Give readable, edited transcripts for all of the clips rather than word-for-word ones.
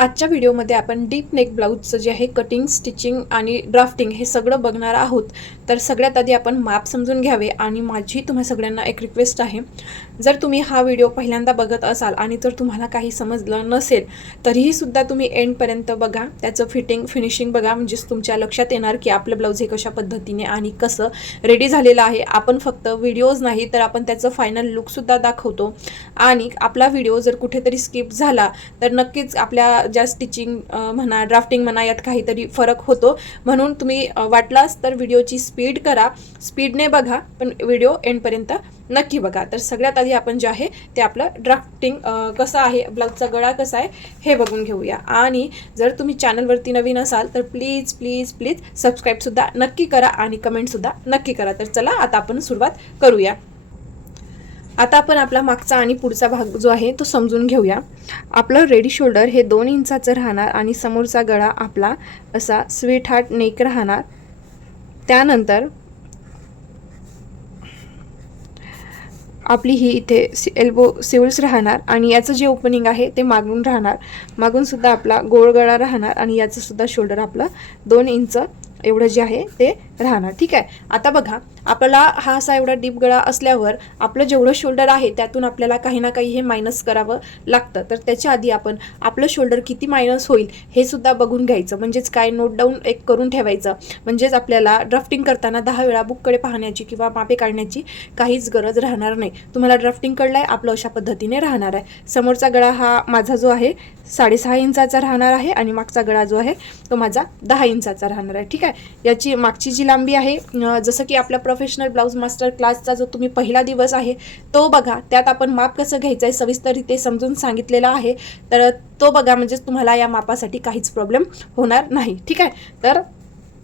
आजच्या व्हिडिओमध्ये आपण डीप नेक ब्लाऊजचं जे आहे कटिंग, स्टिचिंग आणि ड्राफ्टिंग हे सगळं बघणार आहोत. तर सगळ्यात आधी आपण माप समजून घ्यावे आणि माझी तुम्हा सगळ्यांना एक रिक्वेस्ट आहे, जर तुम्ही हा व्हिडिओ पहिल्यांदा बघत असाल आणि जर तुम्हाला काही समजलं नसेल तरीही सुद्धा तुम्ही एंडपर्यंत बघा, त्याचं फिनिशिंग बघा, म्हणजेच तुमच्या लक्षात येणार की आपलं ब्लाऊज हे कशा पद्धतीने आणि कसं रेडी झालेलं आहे. आपण फक्त व्हिडिओज नाही तर आपण त्याचं फायनल लुकसुद्धा दाखवतो आणि आपला व्हिडिओ जर कुठेतरी स्किप झाला तर नक्कीच आपल्या ज्या स्टिचिंग म्हणा, ड्राफ्टिंग म्हणा, यात काहीतरी फरक होतो. म्हणून तुम्ही वाटलास तर व्हिडिओची स्पीड करा, स्पीडने बघा, पण व्हिडिओ एंडपर्यंत नक्की बघा. तर सगळ्यात आधी आपण जे आहे ते आपलं ड्राफ्टिंग कसं आहे, ब्लाऊजचा गळा कसा आहे हे बघून घेऊया. आणि जर तुम्ही चॅनलवरती नवीन असाल तर प्लीज प्लीज प्लीज सबस्क्राईबसुद्धा नक्की करा आणि कमेंटसुद्धा नक्की करा. तर चला आता आपण सुरुवात करूया. आता आपण आपला मागचा आणि पुढचा भाग जो आहे तो समजून घेऊया. आपलं रेडी शोल्डर हे 2 इंचाचं राहणार आणि समोरचा गळा आपला असा स्वीट हार्ट नेक राहणार. त्यानंतर आपली ही इथे एल्बो सिवल्स राहणार आणि याचं जे ओपनिंग आहे ते मागून राहणार. मागून सुद्धा आपला गोळ गळा राहणार आणि याचं सुद्धा शोल्डर आपलं 2 इंच एवढं जे आहे ते राहणार. ठीक आहे. आता बघा, आपल्याला हा असा एवढा डीप गळा असल्यावर आपलं जेवढं शोल्डर आहे त्यातून आपल्याला काही ना काही हे मायनस करावं लागतं. तर त्याच्या आधी आपण आपलं शोल्डर किती मायनस होईल हे सुद्धा बघून घ्यायचं. म्हणजेच काय, नोट डाऊन एक करून ठेवायचं. म्हणजेच आपल्याला ड्राफ्टिंग करताना 10 वेळा बुककडे पाहण्याची किंवा मापे काढण्याची काहीच गरज राहणार नाही. तुम्हाला ड्राफ्टिंग कळलंय, आपलं अशा पद्धतीने राहणार आहे. समोरचा गळा हा माझा जो आहे 6.5 इंचाचा राहणार आहे आणि मागचा गळा जो आहे तो माझा 10 इंचाचा राहणार आहे. ठीक आहे. याची मागची जी लांबी आहे, जसं की आपल्या प्रोफेशनल ब्लाऊज मास्टर क्लासचा जो तुम्ही पहिला दिवस आहे तो बघा, त्यात आपण माप कसं घ्यायचं आहे सविस्तररीत्या समजून सांगितलेलं आहे. तर तो बघा, म्हणजेच तुम्हाला या मापासाठी काहीच प्रॉब्लेम होणार नाही. ठीक आहे. तर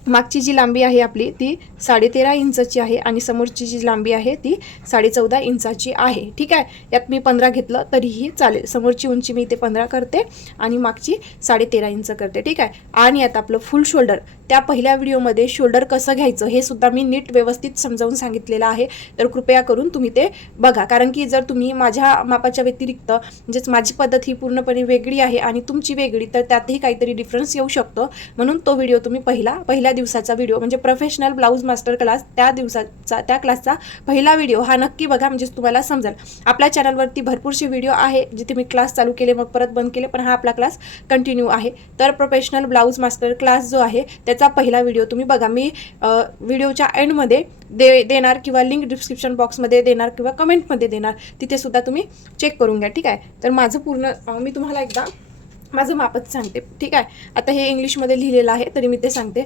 मागची जी लांबी आहे आपली ती 13.5 इंचाची आहे आणि समोरची जी लांबी आहे ती 14.5 इंचाची आहे. ठीक आहे. यात मी 15 घेतलं तरीही चालेल. समोरची उंची मी इथे 15 करते आणि मागची 13.5 इंच करते. ठीक आहे. आणि आता आपलं फुल शोल्डर, त्या पहिल्या व्हिडिओमध्ये शोल्डर कसं घ्यायचं हे सुद्धा मी नीट व्यवस्थित समजावून सांगितलेलं आहे. तर कृपया करून तुम्ही ते बघा, कारण की जर तुम्ही माझ्या मापाच्या व्यतिरिक्त, म्हणजेच माझी पद्धत ही पूर्णपणे वेगळी आहे आणि तुमची वेगळी, तर त्यातही काहीतरी डिफरन्स येऊ शकतो. म्हणून तो व्हिडिओ तुम्ही पहिल्या दिवसाचा व्हिडिओ, म्हणजे प्रोफेशनल ब्लाऊज मास्टर क्लास त्या क्लासचा पहिला व्हिडिओ हा नक्की बघा, म्हणजे तुम्हाला समजेल. आपल्या चॅनलवरती भरपूरसे व्हिडिओ आहे जिथे मी क्लास चालू केले मग परत बंद केले, पण हा आपला क्लास कंटिन्यू आहे. तर प्रोफेशनल ब्लाऊज मास्टर क्लास जो आहे त्याचा पहिला व्हिडिओ तुम्ही बघा. मी व्हिडिओच्या एंडमध्ये देणार किंवा लिंक डिस्क्रिप्शन बॉक्समध्ये देणार किंवा कमेंटमध्ये देणार, तिथे सुद्धा तुम्ही चेक करून घ्या. ठीक आहे. तर माझं पूर्ण मी तुम्हाला एकदा माझं मापच सांगते. ठीक आहे. आता हे इंग्लिशमध्ये लिहिलेलं आहे तरी मी ते सांगते.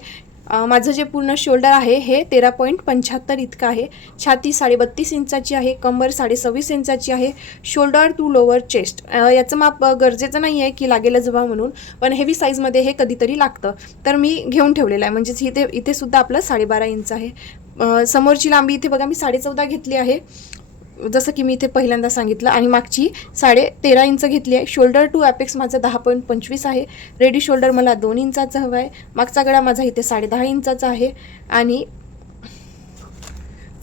माझं जे पूर्ण शोल्डर आहे हे 13.75 इतकं आहे. छाती 32.5 इंचाची आहे. कंबर 26.5 इंचाची आहे. शोल्डर टू लोअर चेस्ट याचं माप गरजेचं नाही आहे की लागेलच बा म्हणून, पण हेवी साईजमध्ये हे कधीतरी लागतं तर मी घेऊन ठेवलेलं आहे. म्हणजेच इथे सुद्धा आपलं 12.5 इंच आहे. समोरची लांबी इथे बघा मी 14.5 घेतली आहे, जसं की मी इथे पहिल्यांदा सांगितलं, आणि मागची 13.5 इंच घेतली आहे. शोल्डर टू ॲपेक्स माझं 10.25 आहे. रेडी शोल्डर मला 2 इंचाचा हवा आहे. मागचा गळा माझा इथे 10.5 इंचाचा आहे आणि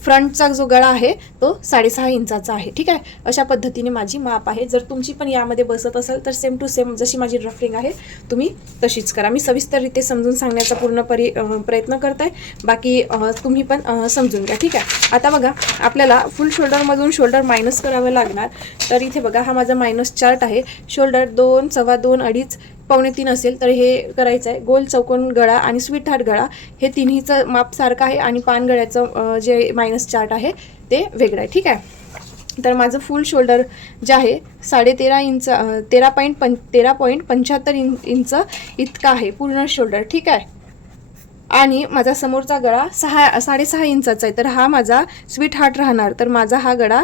फ्रंटचा जो गळा आहे तो 6.5 इंचाचा आहे. ठीक आहे. अशा पद्धतीने माझी माप आहे. जर तुमची पण यामध्ये बसत असेल तर सेम टू सेम जशी माझी ड्राफ्टिंग आहे तुम्ही तशीच करा. मी सविस्तररीत्या समजून सांगण्याचा पूर्ण प्रयत्न करत आहे. बाकी तुम्ही पण समजून घ्या. ठीक आहे. आता बघा, आपल्याला फुल शोल्डरमधून शोल्डर मायनस करावं लागणार. तर इथे बघा, हा माझा मायनस चार्ट आहे. शोल्डर 2, 2.25, 2.5, 2.25 असेल तर हे करायचं आहे. गोल चौकोन गळा आणि स्वीट हार्ट गळा हे तिन्हीचं माप सारखं आहे आणि पान गळ्याचं जे मायनस चार्ट आहे ते वेगळं आहे. ठीक आहे. तर माझं फुल शोल्डर जे आहे 13.5 इंच 13.75 इंच इतका आहे पूर्ण शोल्डर. ठीक आहे. आणि माझा समोरचा गळा 6.5 इंचाचा आहे. तर हा माझा स्वीट हार्ट राहणार. तर माझा हा गळा,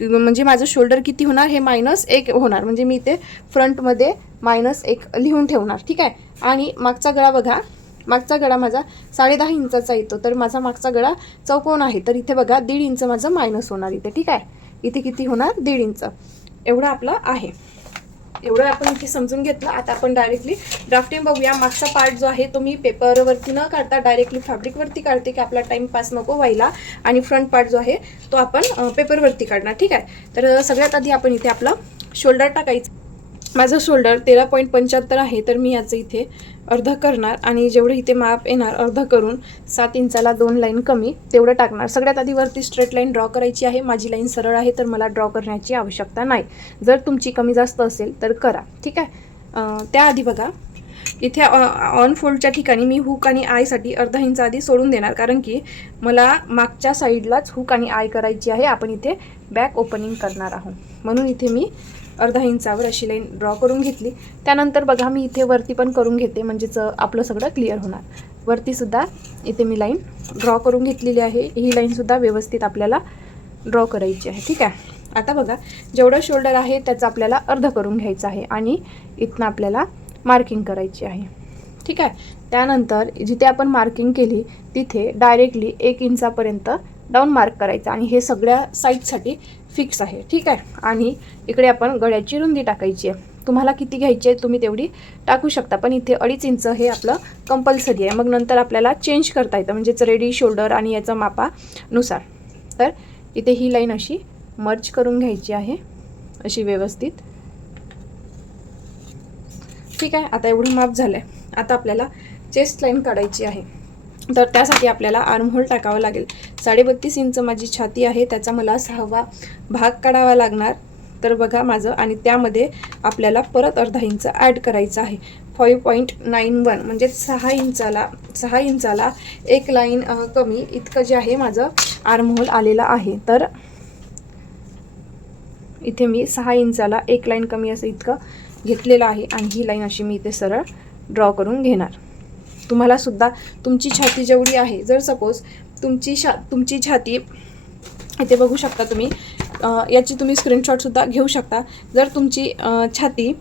म्हणजे माझं शोल्डर किती होणार, हे -1 होणार. म्हणजे मी इथे फ्रंटमध्ये -1 लिहून ठेवणार. ठीक आहे. आणि मागचा गळा बघा, मागचा गळा माझा 10.5 इंचाचा येतो. तर माझा मागचा गळा चौकोन आहे. तर इथे बघा 1.5 इंच माझं मायनस होणार इथे. ठीक आहे. इथे किती होणार, 1.5 इंच एवढं आपलं आहे. एवढं आपण इथे समजून घेतलं. आता आपण डायरेक्टली ड्राफ्टिंग बघूया. मागचा पार्ट जो आहे तो मी पेपरवरती न काढता डायरेक्टली फॅब्रिकवरती काढते की आपला टाईमपास नको व्हायला, आणि फ्रंट पार्ट जो आहे तो आपण पेपरवरती काढणार. ठीक आहे. तर सगळ्यात आधी आपण इथे आपलं शोल्डर टाकायचं. माझं शोल्डर 13.75 आहे, तर मी याचं इथे अर्ध करणार आणि जेवढं इथे माप येणार अर्ध करून 7 इंचाला 2 लाईन कमी तेवढं टाकणार. सगळ्यात आधी वरती स्ट्रेट लाईन ड्रॉ करायची आहे. माझी लाईन सरळ आहे तर मला ड्रॉ करण्याची आवश्यकता नाही. जर तुमची कमी जास्त असेल तर करा, ठीक आहे. त्याआधी बघा इथे ऑन फोल्डच्या ठिकाणी मी हुक आणि आयसाठी अर्धा इंच आधी सोडून देणार, कारण की मला मागच्या साईडलाच हुक आणि आय करायची आहे. आपण इथे बॅक ओपनिंग करणार आहोत, म्हणून इथे मी अर्धा इंचावर अशी लाईन ड्रॉ करून घेतली. त्यानंतर बघा मी इथे वरती पण करून घेते, म्हणजेच आपलं सगळं क्लिअर होणार. वरतीसुद्धा इथे मी लाईन ड्रॉ करून घेतलेली आहे. ही लाईनसुद्धा व्यवस्थित आपल्याला ड्रॉ करायची आहे, ठीक आहे. आता बघा जेवढं शोल्डर आहे त्याचं आपल्याला अर्ध करून घ्यायचं आहे आणि इथनं आपल्याला मार्किंग करायची आहे, ठीक आहे. त्यानंतर जिथे आपण मार्किंग केली तिथे डायरेक्टली 1 इंचापर्यंत डाऊन मार्क करायचं आणि हे सगळ्या साईडसाठी फिक्स आहे, ठीक आहे. आणि इकडे आपण गळ्याची रुंदी टाकायची आहे. तुम्हाला किती घ्यायची आहे तुम्ही तेवढी टाकू शकता, पण इथे 2.5 इंच हे आपलं कंपल्सरी आहे. मग नंतर आपल्याला चेंज करता येतं, म्हणजेच रेडी शोल्डर आणि याचं मापानुसार. तर इथे ही लाईन अशी मर्ज करून घ्यायची आहे, अशी व्यवस्थित, ठीक आहे. आता एवढं माप झालं आहे. आता आपल्याला चेस्ट लाईन काढायची आहे, तर त्यासाठी आपल्याला आर्महोल टाकावं लागेल. 32.5 इंच माझी छाती आहे, त्याचा मला 6वा भाग काढावा लागणार. तर बघा माझं, आणि त्यामध्ये आपल्याला परत अर्धा इंच ॲड करायचं आहे. 5.91 म्हणजे 6 इंचाला 1 लाईन कमी इतकं जे आहे माझं आर्महोल आलेलं आहे. तर इथे मी 6 इंचाला 1 लाईन कमी असं इतकं घेतलेलं आहे आणि ही लाईन अशी मी इथे सरळ ड्रॉ करून घेणार. तुम्हाला सुद्धा तुमची छाती जेवढी आहे, जर सपोज तुमची छाती इथे बघू शकता तुम्ही, याची तुम्ही स्क्रीनशॉटसुद्धा घेऊ शकता. जर तुमची छाती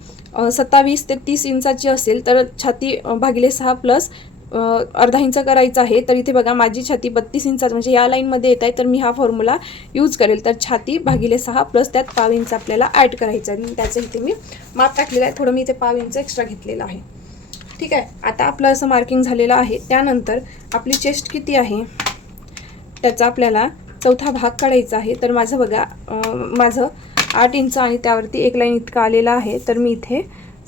27 ते 30 इंचाची असेल तर छाती भागिले 6 प्लस अर्धा इंच करायचं आहे. तर इथे बघा माझी छाती 32 इंचाची म्हणजे या लाईनमध्ये येत आहे, तर मी हा फॉर्म्युला यूज करेल. तर छाती भागिले 6 प्लस त्यात 1/2 इंच आपल्याला ॲड करायचं आहे. त्याचं इथे मी माप टाकलेलं आहे, थोडं मी इथे 1/2 इंच एक्स्ट्रा घेतलेलं आहे, ठीक आहे. आता आपलं असं मार्किंग झालेलं आहे. त्यानंतर आपली चेस्ट किती आहे त्याचा आपल्याला 4था भाग काढायचा आहे. तर माझं बघा माझं 8 इंच आणि त्यावरती 1 लाईन इतकं आलेलं आहे. तर मी इथे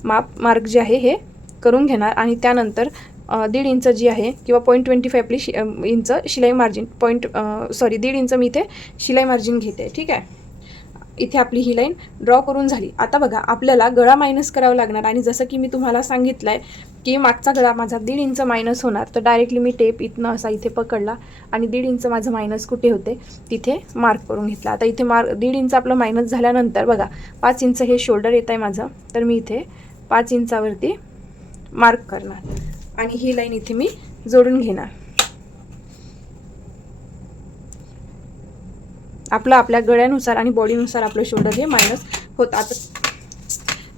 मार्क जे आहे हे करून घेणार आणि त्यानंतर 1.5 इंच जी आहे किंवा 0.25 आपली इंच शिलाई मार्जिन 1.5 इंच मी इथे शिलाई मार्जिन घेते, ठीक आहे. इथे आपली ही लाईन ड्रॉ करून झाली. आता बघा आपल्याला गळा मायनस करावा लागणार आणि जसं की मी तुम्हाला सांगितलं आहे की मागचा गळा माझा 1.5 इंच मायनस होणार. तर डायरेक्टली मी टेप इथनं असा इथे पकडला आणि 1.5 इंच माझं मायनस कुठे होते तिथे मार्क करून घेतला. आता इथे 1.5 इंच आपलं मायनस झाल्यानंतर बघा 5 इंच हे शोल्डर येत आहे माझं. तर मी इथे 5 इंचावरती मार्क करणार आणि ही लाईन इथे मी जोडून घेणार. आपल्या गळ्यानुसार आणि बॉडीनुसार आपलं शोल्डर हे मायनस होतं.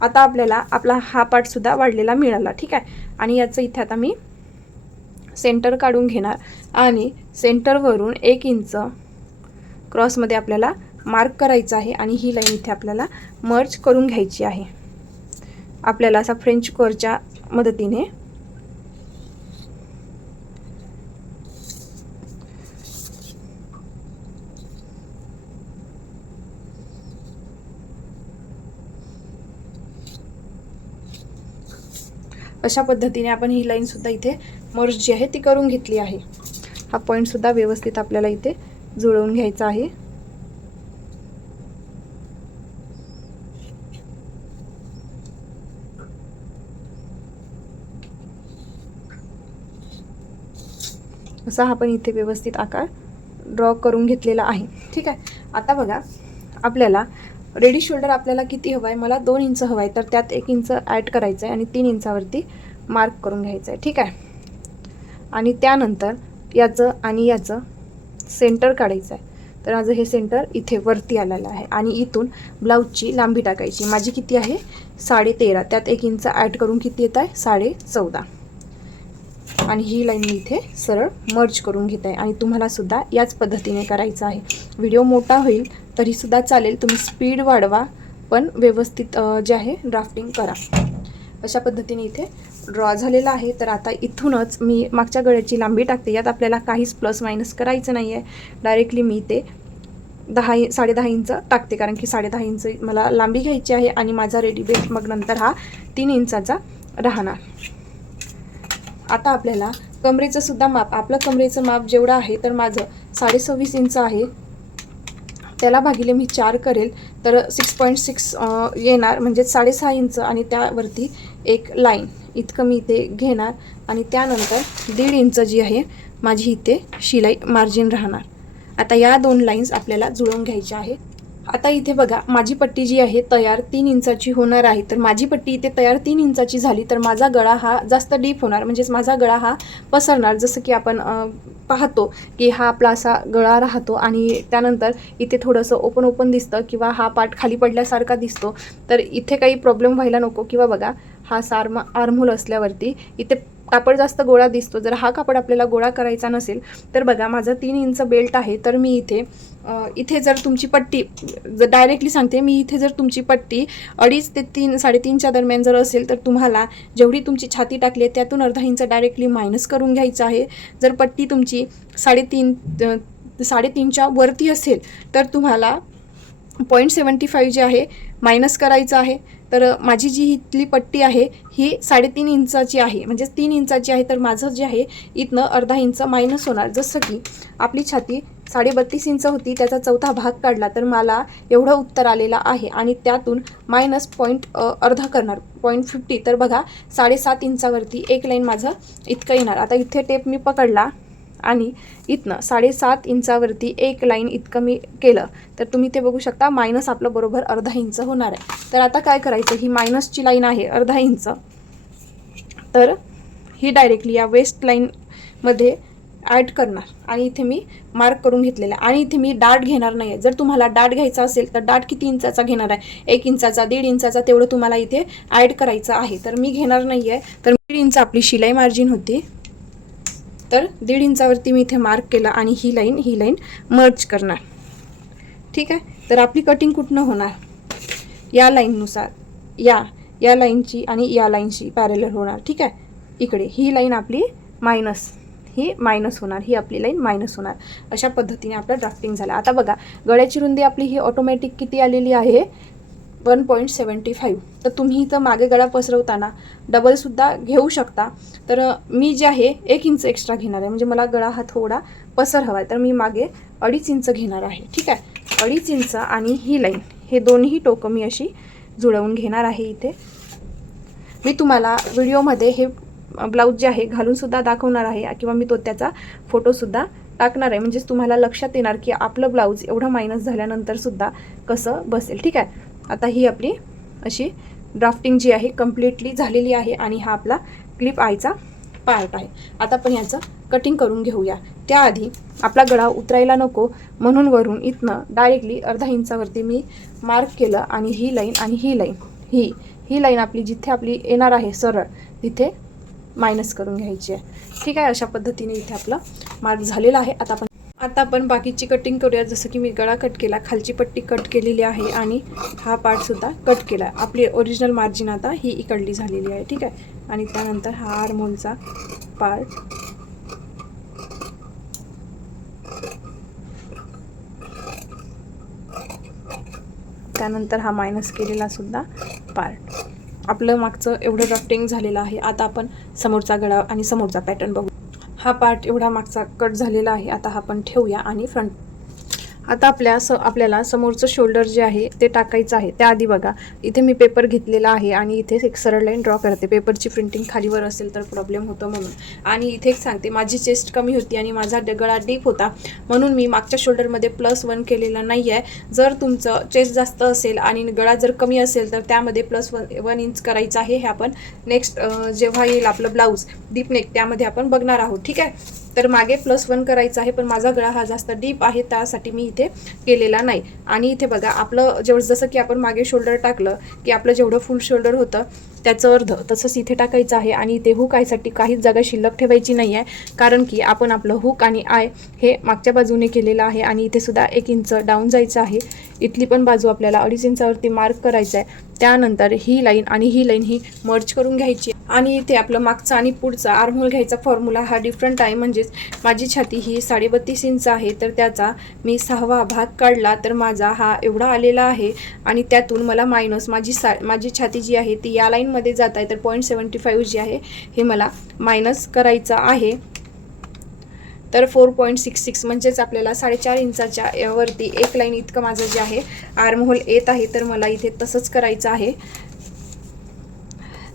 आता आपल्याला आपला हा पार्टसुद्धा वाढलेला मिळाला, ठीक आहे. आणि याचं इथे आता मी सेंटर काढून घेणार आणि सेंटरवरून 1 इंच क्रॉसमध्ये आपल्याला मार्क करायचं आहे आणि ही लाईन इथे आपल्याला मर्ज करून घ्यायची आहे. आपल्याला असा फ्रेंच कर्वच्या मदतीने अशा पद्धतीने आपण ही लाईनसुद्धा इथे मर्ज जी आहे ती करून घेतली आहे. हा पॉईंटसुद्धा व्यवस्थित आपल्याला इथे जुळवून घ्यायचा आहे. असा हा पण इथे व्यवस्थित आकार ड्रॉ करून घेतलेला आहे, ठीक आहे. आता बघा आपल्याला रेडी शोल्डर आपल्याला किती हवं आहे, मला 2 इंच हवं आहे. तर त्यात 1 इंच ॲड करायचं आहे आणि 3 इंचावरती मार्क करून घ्यायचं आहे, ठीक आहे. आणि त्यानंतर याचं आणि याचं सेंटर काढायचं आहे. तर माझं हे सेंटर इथे वरती आलेलं आहे आणि इथून ब्लाऊजची लांबी टाकायची. माझी किती आहे 13.5, त्यात 1 इंच ॲड करून किती येत आहे 14.5. आणि ही लाईन मी इथे सरळ मर्ज करून घेत आहे आणि तुम्हाला सुद्धा याच पद्धतीने करायचं आहे. व्हिडिओ मोठा होईल तरीसुद्धा चालेल, तुम्ही स्पीड वाढवा पण व्यवस्थित जे आहे ड्राफ्टिंग करा. अशा पद्धतीने इथे ड्रॉ झालेला आहे. तर आता इथूनच मी मागच्या गळ्याची लांबी टाकते. यात आपल्याला काहीच प्लस मायनस करायचं नाही आहे, डायरेक्टली मी ते 10.5 इंच टाकते, कारण की 10.5 इंच मला लांबी घ्यायची आहे आणि माझा रेडी बेल्ट मग नंतर हा 3 इंचाचा राहणार. आता आपल्याला कमरेचं सुद्धा माप, आपलं कमरेचं माप जेवढं आहे तर माझं 26.5 इंच आहे, त्याला भागिले मी 4 करेल तर 6.6 येणार, म्हणजे 6.5 इंच आणि त्यावरती एक लाईन इतकं मी इथे घेणार आणि त्यानंतर 1.5 इंच जी आहे माझी इथे शिलाई मार्जिन राहणार. आता या 2 लाईन्स आपल्याला जुळवून घ्यायच्या आहेत. आता इथे बघा माझी पट्टी जी आहे तयार 3 इंचाची होणार आहे, तर माझी पट्टी इथे तयार 3 इंचाची झाली तर माझा गळा हा जास्त डीप होणार, म्हणजेच माझा गळा हा पसरणार. जसं की आपण पाहतो की हा आपला असा गळा राहतो आणि त्यानंतर इथे थोडंसं ओपन दिसतं किंवा हा पार्ट खाली पडल्यासारखा दिसतो. तर इथे काही प्रॉब्लेम व्हायला नको. किंवा बघा हा आर्महोल असल्यावरती इथे कापड जास्त गोळा दिसतो. जर हा कापड आपल्याला गोळा करायचा नसेल तर बघा माझा 3 इंच बेल्ट आहे, तर मी इथे जर तुमची पट्टी डायरेक्टली सांगते, मी इथे जर तुमची पट्टी 2.5 ते 3.5च्या दरम्यान जर असेल तर तुम्हाला जेवढी तुमची छाती टाकली आहे त्यातून अर्धा इंच डायरेक्टली मायनस करून घ्यायचं आहे. जर पट्टी तुमची 3.5च्या वरती असेल तर तुम्हाला 0.75 जे आहे मायनस करायचं आहे. तर माझी जी इथली पट्टी आहे ही 3.5 इंचाची आहे, म्हणजे 3 इंचाची आहे, तर माझं जे आहे इथनं अर्धा इंच मायनस होणार. जसं की आपली छाती 32.5 इंच होती, त्याचा 1/4 भाग काढला तर मला एवढं उत्तर आलेलं आहे आणि त्यातून मायनस अर्धा करणार 0.50. तर बघा 7.5 इंचावरती एक लाईन माझं इतकं येणार. आता इथे टेप मी पकडला आणि इथनं 7.5 इंचावरती एक लाईन इतकं मी केलं तर तुम्ही ते बघू शकता मायनस आपलं बरोबर अर्धा इंच होणार आहे. तर आता काय करायचं, ही मायनसची लाईन आहे अर्धा इंच, तर ही डायरेक्टली या वेस्ट लाईनमध्ये ॲड करणार आणि इथे मी मार्क करून घेतलेला आहे. आणि इथे मी डाट घेणार नाही आहे. जर तुम्हाला डाट घ्यायचा असेल तर डाट किती इंचाचा घेणार आहे, 1 इंचाचा, 1.5 इंचाचा, तेवढं तुम्हाला इथे ॲड करायचं आहे. तर मी घेणार नाही आहे. तर 1.5 इंच आपली शिलाई मार्जिन होती, तर 1.5 इंचावरती मी इथे मार्क केलं आणि ही लाईन मर्ज करणार. ठीक आहे. तर आपली कटिंग कुठनं होणार, या लाईननुसार या लाईनची आणि या लाईनची पॅरेलल होणार. ठीक आहे. इकडे ही लाईन आपली मायनस होणार, ही आपली लाईन मायनस होणार. अशा पद्धतीने आपलं ड्राफ्टिंग झालं. आता बघा गळ्याची रुंदी आपली ही ऑटोमॅटिक किती आलेली आहे, 1.75. तर तुम्ही इथं मागे गळा पसरवताना डबलसुद्धा घेऊ शकता. तर मी जे आहे 1 इंच एक्स्ट्रा घेणार आहे, म्हणजे मला गळा हा थोडा पसर हवा आहे, तर मी मागे 2.5 इंच घेणार आहे. ठीक आहे. 2.5 इंच आणि ही लाईन, हे दोन्ही टोकं मी अशी जुळवून घेणार आहे. इथे मी तुम्हाला व्हिडिओमध्ये हे ब्लाऊज जे आहे घालूनसुद्धा दाखवणार आहे किंवा मी त्याचा फोटोसुद्धा टाकणार आहे, म्हणजेच तुम्हाला लक्षात येणार की आपलं ब्लाऊज एवढं मायनस झाल्यानंतरसुद्धा कसं बसेल. ठीक आहे. आता ही आपली अशी ड्राफ्टिंग जी आहे कम्प्लिटली झालेली आहे आणि हा आपला क्लिप आयचा पार्ट आहे. आता आपण याचं कटिंग करून घेऊया. त्याआधी आपला गळा उतरायला नको म्हणून वरून इथनं डायरेक्टली अर्धा इंचावरती मी मार्क केलं आणि ही लाईन आणि ही लाईन आपली जिथे आपली येणार आहे सरळ तिथे मायनस करून घ्यायची आहे. ठीक आहे. अशा पद्धतीने इथे आपला मार्क झालेला आहे. आता आपण बाकीची कटिंग करूया. जसं की मी गळा कट केला, खालची पट्टी कट केलेली आहे आणि हा पार्टसुद्धा कट केला. आपली ओरिजिनल मार्जिन आता ही इकडली झालेली आहे. ठीक आहे. आणि त्यानंतर हा आर्महोलचा पार्ट, त्यानंतर हा मायनस केलेला सुद्धा पार्ट. आपलं मागचं एवढं ड्राफ्टिंग झालेलं आहे. आता आपण समोरचा गळा आणि समोरचा पॅटर्न बघू. हा पार्ट एवढा मागचा कट झालेला आहे. आता हा आपण ठेवूया आणि फ्रंट. आता आपल्याला समोरचं शोल्डर जे आहे ते टाकायचं आहे. त्याआधी बघा इथे मी पेपर घेतलेला आहे आणि इथे एक सरळ लाईन ड्रॉ करते. पेपरची प्रिंटिंग खालीवर असेल तर प्रॉब्लेम होतो म्हणून. आणि इथे एक सांगते, माझी चेस्ट कमी होती आणि माझा गळा डीप होता म्हणून मी मागच्या शोल्डरमध्ये +1 केलेला नाही आहे. जर तुमचं चेस्ट जास्त असेल आणि गळा जर कमी असेल तर त्यामध्ये +1 इंच करायचं आहे. हे आपण नेक्स्ट जेव्हा येईल आपलं ब्लाऊज डीप नेक त्यामध्ये आपण बघणार आहोत. ठीक आहे. तर मागे +1 करायचं आहे, पण माझा गळा हा जास्त डीप आहे त्यासाठी मी इथे केलेला नाही. आणि इथे बघा आपलं जसं की आपण मागे शोल्डर टाकलं की आपलं जेवढं फुल शोल्डर होतं त्याचं अर्ध तसंच इथे टाकायचं आहे. आणि इथे हुक आयसाठी काहीच जागा शिल्लक ठेवायची नाही आहे, कारण की आपण आपलं हुक आणि आय हे मागच्या बाजूने केलेलं आहे. आणि इथे सुद्धा 1 इंच डाऊन जायचं आहे. इथली पण बाजू आपल्याला 2.5 इंचावरती मार्क करायचं आहे. त्यानंतर ही लाईन आणि ही लाईन ही मर्ज करून घ्यायची. आणि इथे आपलं मागचा आणि पुढचा आर्महोल घ्यायचा फॉर्म्युला हा डिफरंट आहे. म्हणजेच माझी छाती ही 32.5 इंच आहे, तर त्याचा मी 6वा भाग काढला तर माझा हा एवढा आलेला आहे. आणि त्यातून मला मायनस माझी छाती जी आहे ती या लाईनमध्ये जात आहे, तर 0.75 जी आहे हे मला मायनस करायचं आहे. तर 4.66 म्हणजेच आपल्याला 4.5 इंचाच्या वरती एक लाईन इतकं माझं जे आहे आर्महोल येत आहे. तर मला इथे तसंच करायचं आहे.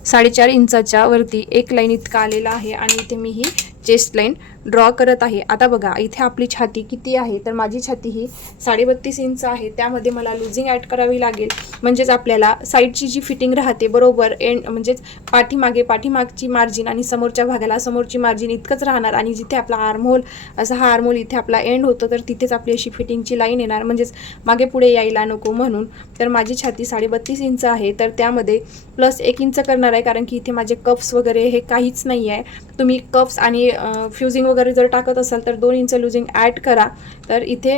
4.5 इंचाच्या वरती एक लाईन इतका आलेला आहे. आणि इथे मी ही चेस्ट लाईन ड्रॉ करत आहे. आता बघा इथे आपली छाती किती आहे, तर माझी छाती ही 32.5 इंच आहे. त्यामध्ये मला लुझिंग ॲड करावी लागेल. म्हणजेच आपल्याला साईडची जी फिटिंग राहते बरोबर एंड, म्हणजेच पाठीमागची मार्जिन आणि समोरच्या भागाला समोरची मार्जिन इतकंच राहणार. आणि जिथे आपला आर्महोल असा हा आर्महोल इथे आपला एंड होतो, तर तिथेच आपली अशी फिटिंगची लाईन येणार, म्हणजेच मागे पुढे यायला नको म्हणून. तर माझी छाती 32.5 इंच आहे, तर त्यामध्ये प्लस 1 इंच करणार आहे, कारण की इथे माझे कप्स वगैरे हे काहीच नाही आहे. तुम्ही कप्स आणि फ्युजिंग वगैरे जर टाकत असाल तर 2 इंच लुझिंग ॲड करा. तर इथे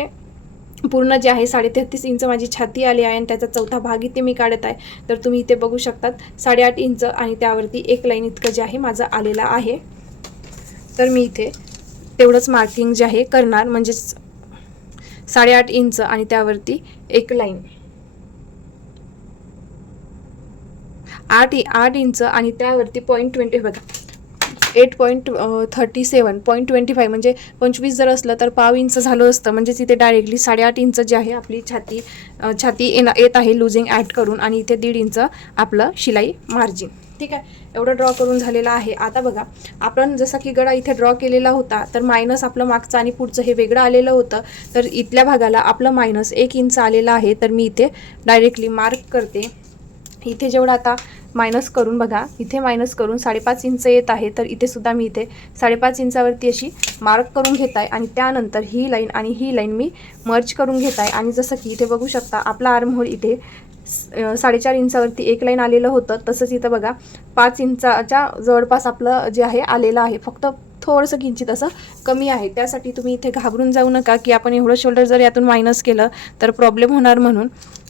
पूर्ण जे आहे 33.5 इंच माझी छाती आली आहे आणि त्याचा चौथा भाग इथे मी काढत आहे. तर तुम्ही इथे बघू शकतात 8.5 इंच आणि त्यावरती एक लाईन इतकं जे आहे माझं आलेलं आहे. तर मी इथे तेवढंच मार्किंग जे आहे करणार, म्हणजेच 8.5 इंच आणि त्यावरती एक लाईन, 8 इंच आणि त्यावरती 0.20 बघा 8.37 0.25 म्हणजे 25 जर असलं तर पाव इंच झालं असतं. म्हणजेच इथे डायरेक्टली 8.5 इंच जे आहे आपली छाती येत आहे लुझिंग ॲड करून. आणि इथे 1.5 इंच आपलं शिलाई मार्जिन. ठीक आहे, एवढं ड्रॉ करून झालेलं आहे. आता बघा आपण जसा की गळा इथे ड्रॉ केलेला होता, तर मायनस आपलं मागचं आणि पुढचं हे वेगळं आलेलं होतं. तर इथल्या भागाला आपलं मायनस 1 इंच आलेलं आहे. तर मी इथे डायरेक्टली मार्क करते. इथे जेवढं आता मायनस करून बघा, इथे मायनस करून 5.5 इंच येत आहे. तर इथे सुद्धा मी इथे 5.5 इंचावरती अशी मार्क करून घेत आहे. आणि त्यानंतर ही लाईन आणि ही लाईन मी मर्ज करून घेत आहे. आणि जसं की इथे बघू शकता आपला आर्महोल इथे 4.5 इंचावरती एक लाईन आलेलं होतं, तसंच इथं बघा 5 इंचाच्या जवळपास आपलं जे आहे आलेलं आहे. फक्त थोडंसं किंचित असं कमी आहे. त्यासाठी तुम्ही इथे घाबरून जाऊ नका की आपण एवढं शोल्डर जर यातून मायनस केलं तर प्रॉब्लेम होणार म्हणून.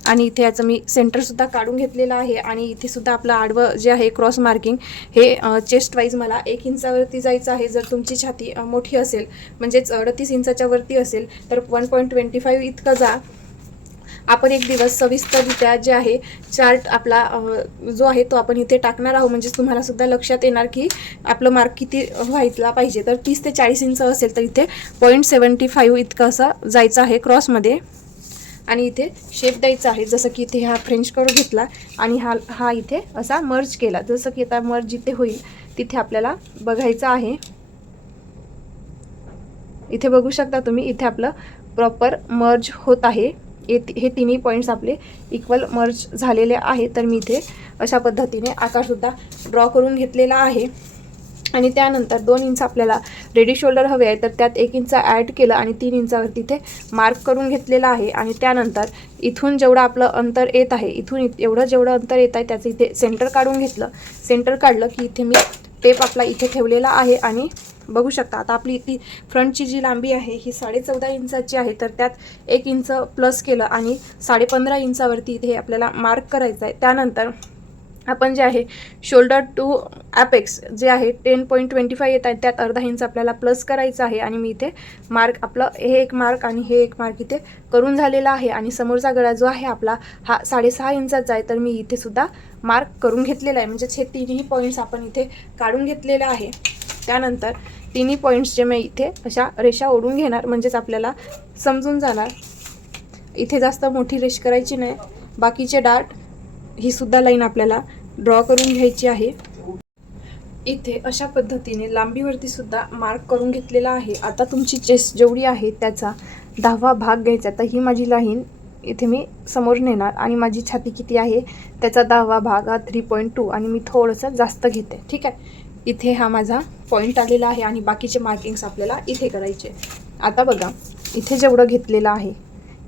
आणि इथे याचं मी सेंटरसुद्धा काढून घेतलेलं आहे. आणि इथे सुद्धा आपलं आडवं जे आहे क्रॉस मार्किंग हे चेस्ट वाईज मला 1 इंचावरती जायचं आहे. जर तुमची छाती मोठी असेल, म्हणजेच 38 इंचाच्या वरती असेल तर 1.25 इतकं जा. आपण एक दिवस सविस्तररित्या जे आहे चार्ट आपला जो आहे तो आपण इथे टाकणार आहोत. म्हणजे तुम्हाला सुद्धा लक्षात येणार की आपलं मार्क किती व्हायला पाहिजे. तर 30 ते 40 इंच असेल तर इथे 0.75 इतकं असं जायचं आहे क्रॉसमध्ये. आणि इथे शेप द्यायचा आहे, जसं की इथे हा फ्रेंच कर्व घेतला आणि हा इथे असा मर्ज केला. जसं की आता मर्ज जिथे होईल तिथे आपल्याला बघायचं आहे. इथे बघू शकता तुम्ही, इथे आपलं प्रॉपर मर्ज होत आहे. हे तिन्ही पॉईंट्स आपले इक्वल मर्ज झालेले आहे. तर मी इथे अशा पद्धतीने आकारसुद्धा ड्रॉ करून घेतलेला आहे. आणि त्यानंतर 2 इंच आपल्याला रेडी शोल्डर हवे आहे, तर त्यात 1 इंच ॲड केलं आणि 3 इंचावरती इथे मार्क करून घेतलेलं आहे. आणि त्यानंतर इथून जेवढं आपलं अंतर येत आहे, इथून जेवढं अंतर येत आहे त्याचं इथे सेंटर काढून घेतलं. सेंटर काढलं की इथे मी टेप आपला इथे ठेवलेला आहे. आणि बघू शकता आता आपली ती फ्रंटची जी लांबी आहे ही 14.5 इंचाची आहे. तर त्यात 1 इंच प्लस केलं आणि 15.5 इंचावरती इथे आपल्याला मार्क करायचं आहे. त्यानंतर आपण जे आहे शोल्डर टू ॲपेक्स जे आहे 10.25 येत आहे, त्यात अर्धा इंच आपल्याला प्लस करायचं आहे. आणि मी इथे मार्क आपलं हे एक मार्क आणि हे एक मार्क इथे करून झालेला आहे. आणि समोरचा गळा जो आहे आपला हा 6.5 इंचाचा आहे, तर मी इथे सुद्धा मार्क करून घेतलेला आहे. म्हणजेच हे तिन्ही पॉईंट्स आपण इथे काढून घेतलेले आहे. त्यानंतर तिन्ही पॉईंट्स जे मी इथे अशा रेषा ओढून घेणार, म्हणजेच आपल्याला समजून जाणार. इथे जास्त मोठी रेष करायची नाही. बाकीचे डार्ट ही सुद्धा लाईन आपल्याला ड्रॉ करून घ्यायची आहे. इथे अशा पद्धतीने लांबीवरती सुद्धा मार्क करून घेतलेला आहे. आता तुमची चेस्ट जेवढी आहे त्याचा 10वा भाग घ्यायचा. तर ही माझी लाईन इथे मी समोर नेणार आणि माझी छाती किती आहे त्याचा 10वा भाग हा 3.2 आणि मी थोडंसं जास्त घेते. ठीक आहे, इथे हा माझा पॉईंट आलेला आहे आणि बाकीचे मार्किंग्स आपल्याला इथे करायचे. आता बघा इथे जेवढं घेतलेलं आहे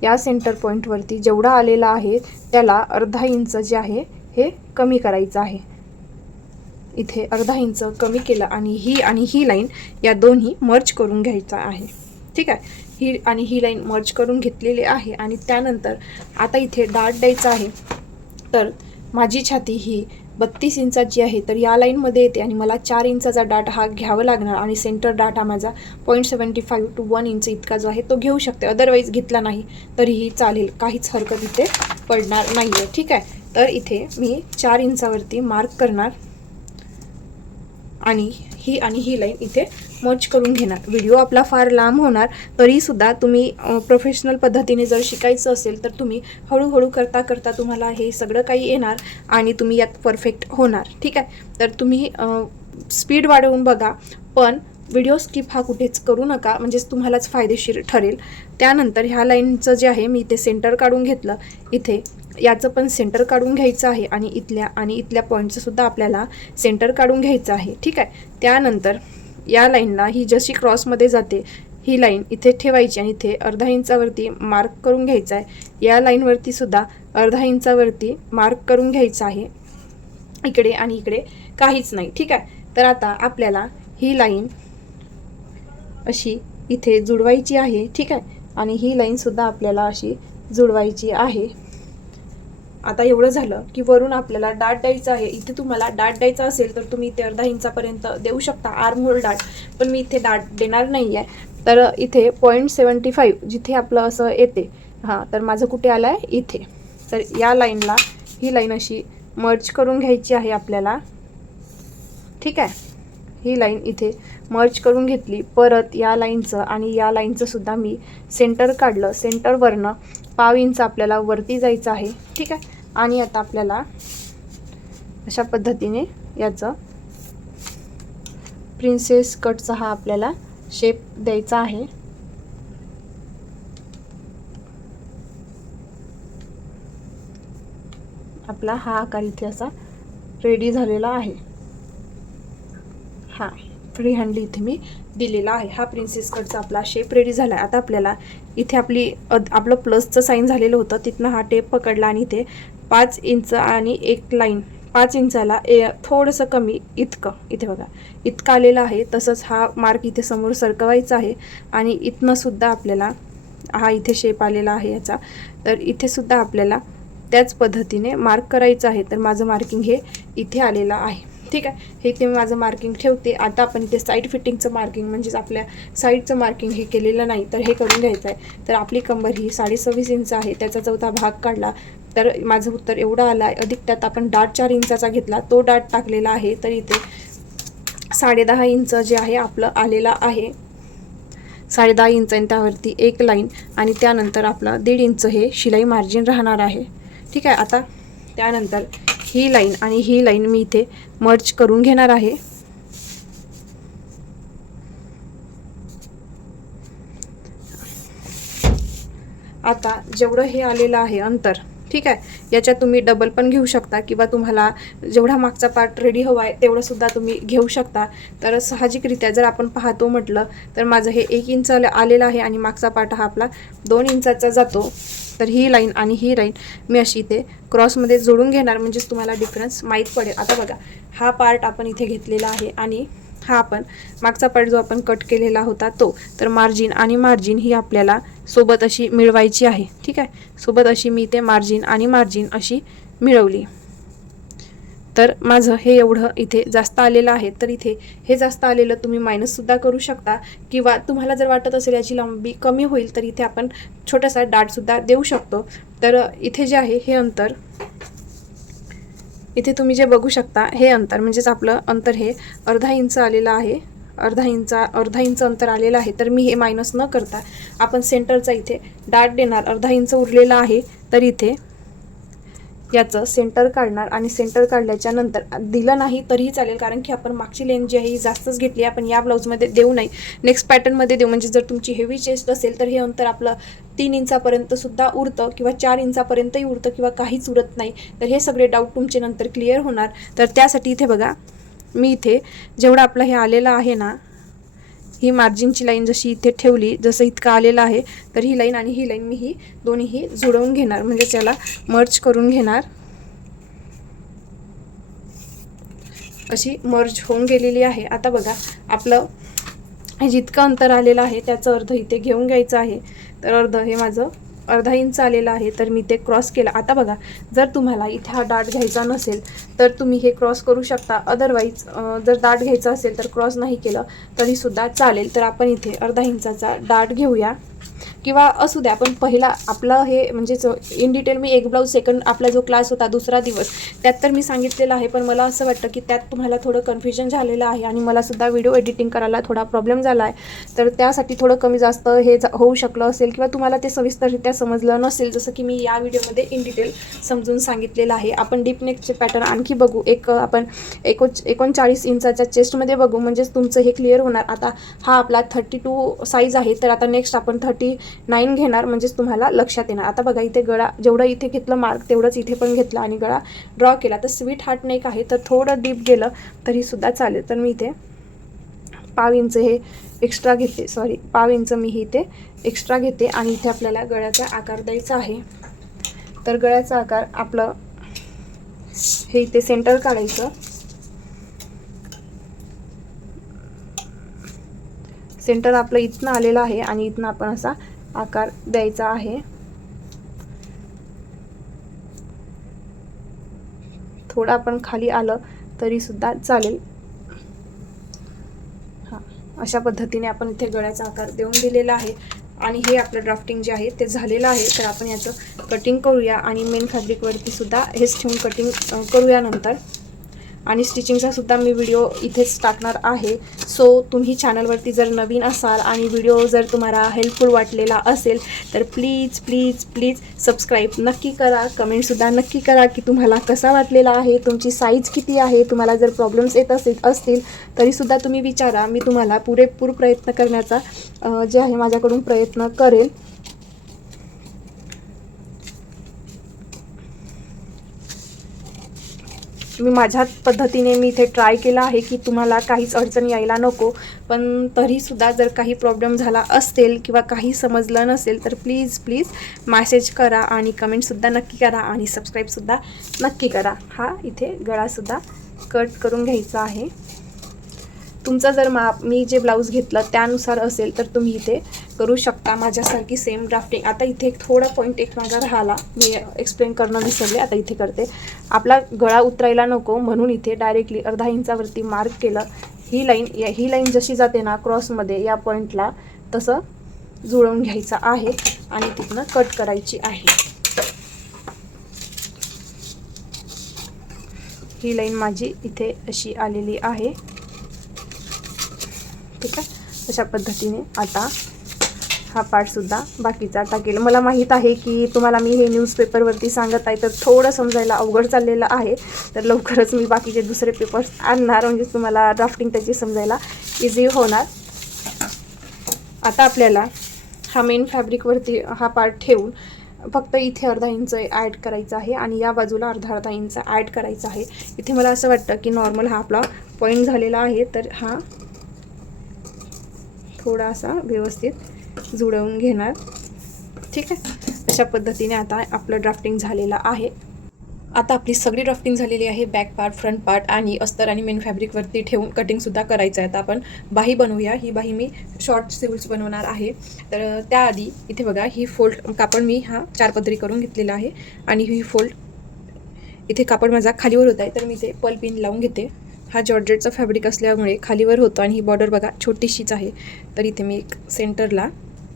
या सेंटर पॉईंटवरती जेवढा आलेला आहे त्याला अर्धा इंच जे आहे हे कमी करायचं आहे. इथे अर्धा इंच कमी केलं आणि ही लाईन या दोन्ही मर्ज करून घ्यायचा आहे. ठीक आहे, ही आणि ही लाईन मर्ज करून घेतलेली आहे. आणि त्यानंतर आता इथे डाट द्यायचा आहे. तर माझी छाती ही 32 इंचाची आहे, तर या लाईनमध्ये येते आणि मला 4 इंचाचा डाट हा घ्यावा लागणार आणि सेंटर डाट हा माझा 0.75 to 1 इंच इतका जो आहे तो घेऊ शकते. अदरवाईज घेतला नाही तरीही चालेल, काहीच हरकत इथे पडणार नाही आहे. ठीक आहे, तर इथे मी 4 इंचावरती मार्क करणार आणि ही लाईन इथे मर्ज करून घेणार. व्हिडिओ आपला फार लांब होणार, तरीसुद्धा तुम्ही प्रोफेशनल पद्धतीने जर शिकायचं असेल तर तुम्ही हळूहळू करता करता तुम्हाला हे सगळं काही येणार आणि तुम्ही यात परफेक्ट होणार. ठीक आहे, तर तुम्ही स्पीड वाढवून बघा, पण व्हिडिओ स्किप हा कुठेच करू नका, म्हणजेच तुम्हालाच फायदेशीर ठरेल. त्यानंतर ह्या लाईनचं जे आहे मी इथे सेंटर काढून घेतलं. इथे याचं पण सेंटर काढून घ्यायचं आहे आणि इथल्या पॉईंटचं सुद्धा आपल्याला सेंटर काढून घ्यायचं आहे. ठीक आहे, त्यानंतर या लाईनला ही जशी क्रॉसमध्ये जाते ही लाईन इथे ठेवायची आणि इथे अर्धा इंचावरती मार्क करून घ्यायचा आहे. या लाईनवरती सुद्धा अर्धा इंचावरती मार्क करून घ्यायचं आहे. इकडे आणि इकडे काहीच नाही. ठीक आहे, तर आता आपल्याला ही लाईन अशी इथे जुळवायची आहे. ठीक आहे, आणि ही लाईनसुद्धा आपल्याला अशी जुळवायची आहे. आता एवढं झालं की वरून आपल्याला डाट द्यायचं आहे. इथे तुम्हाला डाट द्यायचा असेल तर तुम्ही इथे अर्धा इंचापर्यंत देऊ शकता आर्म होल डाट, पण मी इथे डाट देणार नाही आहे. तर इथे 0.75 जिथे आपलं असं येते, हां, तर माझं कुठे आलं आहे इथे. तर या लाईनला ही लाईन अशी मर्ज करून घ्यायची आहे आपल्याला. ठीक आहे, ही लाईन इथे मर्ज करून घेतली. परत या लाईनचं आणि या लाईनचं सुद्धा मी सेंटर काढलं. सेंटरवरनं 1/2 इंच आपल्याला वरती जायचं आहे. ठीक आहे, आणि आता आपल्याला अशा पद्धतीने याचं प्रिन्सेस कटचा हा आपल्याला शेप द्यायचा आहे. आपला हा आकार इथे असा रेडी झालेला आहे. हा फ्री हँडली इथे मी दिलेला आहे. हा प्रिन्सेस कटचा आपला शेप रेडी झाला आहे. आता आपल्याला इथे आपलं प्लसचं साईन झालेलं होतं, तिथनं हा टेप पकडला आणि इथे 5 इंच आणि एक लाईन 5 इंचाला थोडंसं कमी इतकं इथे बघा इतकं आलेलं आहे. तसंच हा मार्क इथे समोर सरकवायचा आहे आणि इथनं सुद्धा आपल्याला हा इथे शेप आलेला आहे याचा, तर इथे सुद्धा आपल्याला त्याच पद्धतीने मार्क करायचं आहे. तर माझं मार्किंग हे इथे आलेलं आहे. ठीक आहे, हे इथे माझं मार्किंग ठेवते. आता आपण इथे साईड फिटिंगचं मार्किंग म्हणजेच आपल्या साईडचं मार्किंग हे केलेलं नाही, तर हे करून घ्यायचं आहे. तर आपली कंबर ही 26.5 इंच आहे, त्याचा 4था भाग काढला तर माझं उत्तर एवढं आलं आहे. अधिक त्यात आपण डाट 4 इंचाचा घेतला, तो डाट टाकलेला आहे, तर इथे 10.5 इंच जे आहे आपलं आलेलं आहे. 10.5 इंच आणि त्यावरती एक लाईन आणि त्यानंतर आपलं 1.5 इंच हे शिलाई मार्जिन राहणार आहे. ठीक आहे, आता त्यानंतर ही लाईन आणि ही लाईन मी इथे मर्ज करून घेणार आहे. आता जेवढं हे आलेलं आहे अंतर, ठीक आहे, याच्यात तुम्ही डबल पण घेऊ शकता किंवा तुम्हाला जेवढा मागचा पार्ट रेडी हवा आहे तेवढं सुद्धा तुम्ही घेऊ शकता. तर साहजिकरित्या जर आपण पाहतो म्हटलं तर माझं हे 1 इंच आलेलं आहे आणि मागचा पार्ट हा आपला 2 इंचाचा जातो. तर ही लाईन आणि ही लाईन मी अशी इथे क्रॉसमध्ये जोडून घेणार, म्हणजेच तुम्हाला डिफरन्स माहीत पडेल. आता बघा, हा पार्ट आपण इथे घेतलेला आहे आणि हा आपण मागचा पार्ट जो आपण कट केलेला होता तो. तर मार्जिन आणि मार्जिन ही आपल्याला सोबत अशी मिळवायची आहे. ठीक आहे, सोबत अशी मी इथे मार्जिन आणि मार्जिन अशी मिळवली. तर माझं हे एवढं इथे जास्त आलेलं आहे, तर इथे हे जास्त आलेलं तुम्ही मायनससुद्धा करू शकता किंवा तुम्हाला जर वाटत असेल याची लांबी कमी होईल तर इथे आपण छोटासा डाटसुद्धा देऊ शकतो. तर इथे जे आहे हे अंतर, इथे तुम्ही जे बघू शकता हे अंतर म्हणजेच आपलं अंतर हे अर्धा इंच आलेलं आहे. अर्धा इंच अंतर आलेलं आहे. तर मी हे मायनस न करता आपण सेंटरचा इथे डाट देणार. अर्धा इंच उरलेला आहे, तर इथे याचं सेंटर काढणार आणि सेंटर काढल्याच्या नंतर दिलं नाही तरीही चालेल, कारण की आपण मागची लेंथ जी आहे ही जास्तच घेतली. आपण या ब्लाऊजमध्ये देऊ नाही, नेक्स्ट पॅटर्नमध्ये देऊ. म्हणजे जर तुमची हेवी चेस्ट असेल तर हे अंतर आपलं 3 इंचापर्यंत सुद्धा उरतं किंवा 4 इंचापर्यंतही उरतं किंवा काहीच उरत नाही. तर हे सगळे डाऊट तुमचे नंतर क्लिअर होणार. तर त्यासाठी इथे बघा, मी इथे जेवढं आपलं हे आलेलं आहे ना, ही मार्जिनची लाईन जशी इथे ठेवली, जसं इतकं आलेलं आहे, तर ही लाईन आणि ही लाईन मी ही दोन्हीही जुळवून घेणार, म्हणजे त्याला मर्ज करून घेणार. अशी मर्ज होऊन गेलेली आहे. आता बघा आपलं जितकं अंतर आलेलं आहे त्याचं अर्ध इथे घेऊन घ्यायचं आहे. तर अर्ध हे माझं अर्धा इंच आलेलं आहे, तर मी ते क्रॉस केलं. आता बघा जर तुम्हाला इथे हा डाट घ्यायचा नसेल तर तुम्ही हे क्रॉस करू शकता. अदरवाईज जर डाट घ्यायचा असेल तर क्रॉस नाही केलं तरीसुद्धा चालेल. तर आपण इथे अर्धा इंचाचा डाट घेऊया किंवा असू द्या. पण पहिला आपलं हे म्हणजेच इन डिटेल मी एक ब्लाऊज सेकंड आपला जो क्लास होता दुसरा दिवस त्यात तर मी सांगितलेलं आहे, पण मला असं वाटतं की त्यात तुम्हाला थोडं कन्फ्युजन झालेलं आहे आणि मला सुद्धा व्हिडिओ एडिटिंग करायला थोडा प्रॉब्लेम झाला आहे. तर त्यासाठी थोडं कमी जास्त हे होऊ शकलं असेल किंवा तुम्हाला ते सविस्तररित्या समजलं नसेल, जसं की मी या व्हिडिओमध्ये इन डिटेल समजून सांगितलेलं आहे. आपण डीप नेकचे पॅटर्न आणखी बघू. आपण 39 इंचाच्या चेस्टमध्ये बघू, म्हणजेच तुमचं हे क्लिअर होणार. आता हा आपला 32 साईज आहे, तर आता नेक्स्ट आपण 39 घेणार, म्हणजेच तुम्हाला लक्षात येणार. आता बघा इथे गळा जेवढं इथे घेतलं मार्क तेवढंच इथे पण घेतलं आणि गळा ड्रॉ केला. तर स्वीट हार्ट नेक आहे, तर थोडं डीप गेलं तरीसुद्धा चालेल. तर मी इथे पाव इंच हे एक्स्ट्रा घेते, पाव इंच मी इथे एक्स्ट्रा घेते आणि इथे आपल्याला गळ्याचा आकार द्यायचा आहे. तर गळ्याचा आकार आपलं हे इथे सेंटर काढायचं. सेंटर आपलं इथनं आलेलं आहे आणि इथनं आपण असा आकार द्यायचा आहे. थोडं आपण खाली आलं तरीसुद्धा चालेल. हां, अशा पद्धतीने आपण इथे गळ्याचा आकार देऊन दिलेला आहे आणि हे आपलं ड्राफ्टिंग जे आहे ते झालेलं आहे. तर आपण याचं कटिंग करूया आणि मेन फॅब्रिकवरती सुद्धा हेच ठेवून कटिंग करूया नंतर. आणि स्टिचिंगचा सुद्धा मी व्हिडिओ इथेच टाकणार आहे. सो तुम्ही चॅनलवरती जर नवीन असाल आणि व्हिडिओ जर तुम्हाला हेल्पफुल वाटलेला असेल तर प्लीज प्लीज प्लीज सबस्क्राईब नक्की करा. कमेंटसुद्धा नक्की करा की तुम्हाला कसा वाटलेला आहे, तुमची साईज किती आहे. तुम्हाला जर प्रॉब्लेम्स येत असतील तरीसुद्धा तुम्ही विचारा. मी तुम्हाला पुरेपूर प्रयत्न करण्याचा जे आहे माझ्याकडून प्रयत्न करेल. मी माझ्या पद्धतीने मी इथे ट्राय केलं आहे की तुम्हाला काहीच अडचण यायला नको. पण तरीसुद्धा जर काही प्रॉब्लेम झाला असेल किंवा काही समजलं नसेल तर प्लीज प्लीज मॅसेज करा आणि कमेंटसुद्धा नक्की करा आणि सबस्क्राईबसुद्धा नक्की करा. हा इथे गळासुद्धा कट करून घ्यायचा आहे. तुमचं जर माप मी जे ब्लाऊज घेतलं त्यानुसार असेल तर तुम्ही इथे करू शकता माझ्यासारखी सेम ड्राफ्टिंग. आता इथे एक थोडा पॉईंट एक माझा राहिला, मी एक्सप्लेन करणं विसरले, आता इथे करते. आपला गळा उतरायला नको म्हणून इथे डायरेक्टली अर्धा इंचावरती मार्क केलं. ही लाईन जशी जाते ना क्रॉसमध्ये या पॉईंटला तसं जुळवून घ्यायचं आहे आणि तिथनं कट करायची आहे. ही लाईन माझी इथे अशी आलेली आहे. ठीक आहे, अशा पद्धतीने आता हा पार्टसुद्धा बाकीचा टाकेल. मला माहीत आहे की तुम्हाला मी हे न्यूजपेपरवरती सांगत आहे तर थोडं समजायला अवघड चाललेलं आहे. तर लवकरच मी बाकीचे दुसरे पेपर्स आणणार, म्हणजे तुम्हाला ड्राफ्टिंग त्याची समजायला इझी होणार. आता आपल्याला हा मेन फॅब्रिकवरती हा पार्ट ठेवून फक्त इथे अर्धा इंच ॲड करायचा आहे आणि या बाजूला अर्धा इंच ॲड करायचा आहे. इथे मला असं वाटतं की नॉर्मल हा आपला पॉईंट झालेला आहे, तर हा थोडासा व्यवस्थित जुळवून घेणार. ठीक आहे, अशा पद्धतीने आता आपलं ड्राफ्टिंग झालेलं आहे. आता आपली सगळी ड्राफ्टिंग झालेली आहे. बॅक पार्ट, फ्रंट पार्ट आणि अस्तर आणि मेन फॅब्रिकवरती ठेवून कटिंगसुद्धा करायचं आहे. आता आपण बाही बनवूया. ही बाही मी शॉर्ट स्लीव्स बनवणार आहे. तर त्याआधी इथे बघा ही फोल्ड कापड मी हा 4 पदरी करून घेतलेला आहे आणि ही फोल्ड इथे कापड माझा खालीवर होत आहे, तर मी इथे पल पिन लावून घेते. हा जॉर्जेटचा फॅब्रिक असल्यामुळे खालीवर होतं आणि ही बॉर्डर बघा छोटीशीच आहे. तर इथे मी एक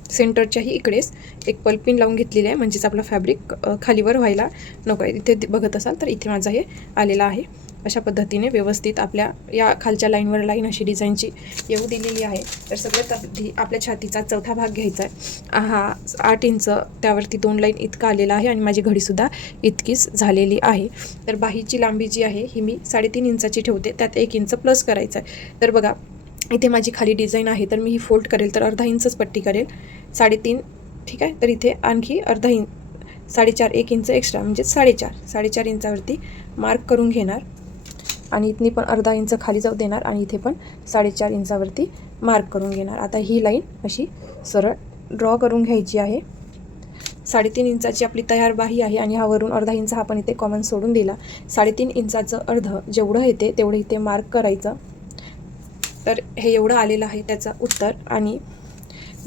सेंटरच्याही इकडेच एक पल्पिन लावून घेतलेली आहे, म्हणजेच आपला फॅब्रिक खालीवर व्हायला नको आहे. इथे बघत असाल तर इथे माझा हे आलेला आहे. अशा पद्धतीने व्यवस्थित आपल्या या खालच्या लाईनवर लाईन अशी डिझाईनची येऊ दिलेली आहे. तर सगळ्यात आधी आपल्या छातीचा चौथा भाग घ्यायचा आहे. हा 8 इंच त्यावरती 2 लाईन इतका आलेला आहे आणि माझी घडीसुद्धा इतकीच झालेली आहे. तर बाहीची लांबी जी आहे ही मी 3.5 इंचाची ठेवते, त्यात 1 इंच प्लस करायचं आहे. तर बघा इथे माझी खाली डिझाईन आहे, तर मी ही फोल्ड करेल तर अर्धा इंचच पट्टी करेल, 3.5. ठीक आहे, तर इथे आणखी अर्धा इंच 4.5 1 इंच एक्स्ट्रा म्हणजे 4.5 इंचावरती मार्क करून घेणार आणि इथनी पण अर्धा इंच खाली जाऊ देणार आणि इथे पण 4.5 इंचावरती मार्क करून घेणार. आता ही लाईन अशी सरळ ड्रॉ करून घ्यायची आहे. 3.5 इंचाची आपली तयार बाही आहे आणि हा वरून अर्धा इंच हा पण इथे कॉमन सोडून दिला. 3.5 इंचाचं अर्ध जेवढं येते तेवढं इथे मार्क करायचं. तर हे एवढं आलेलं आहे त्याचं उत्तर. आणि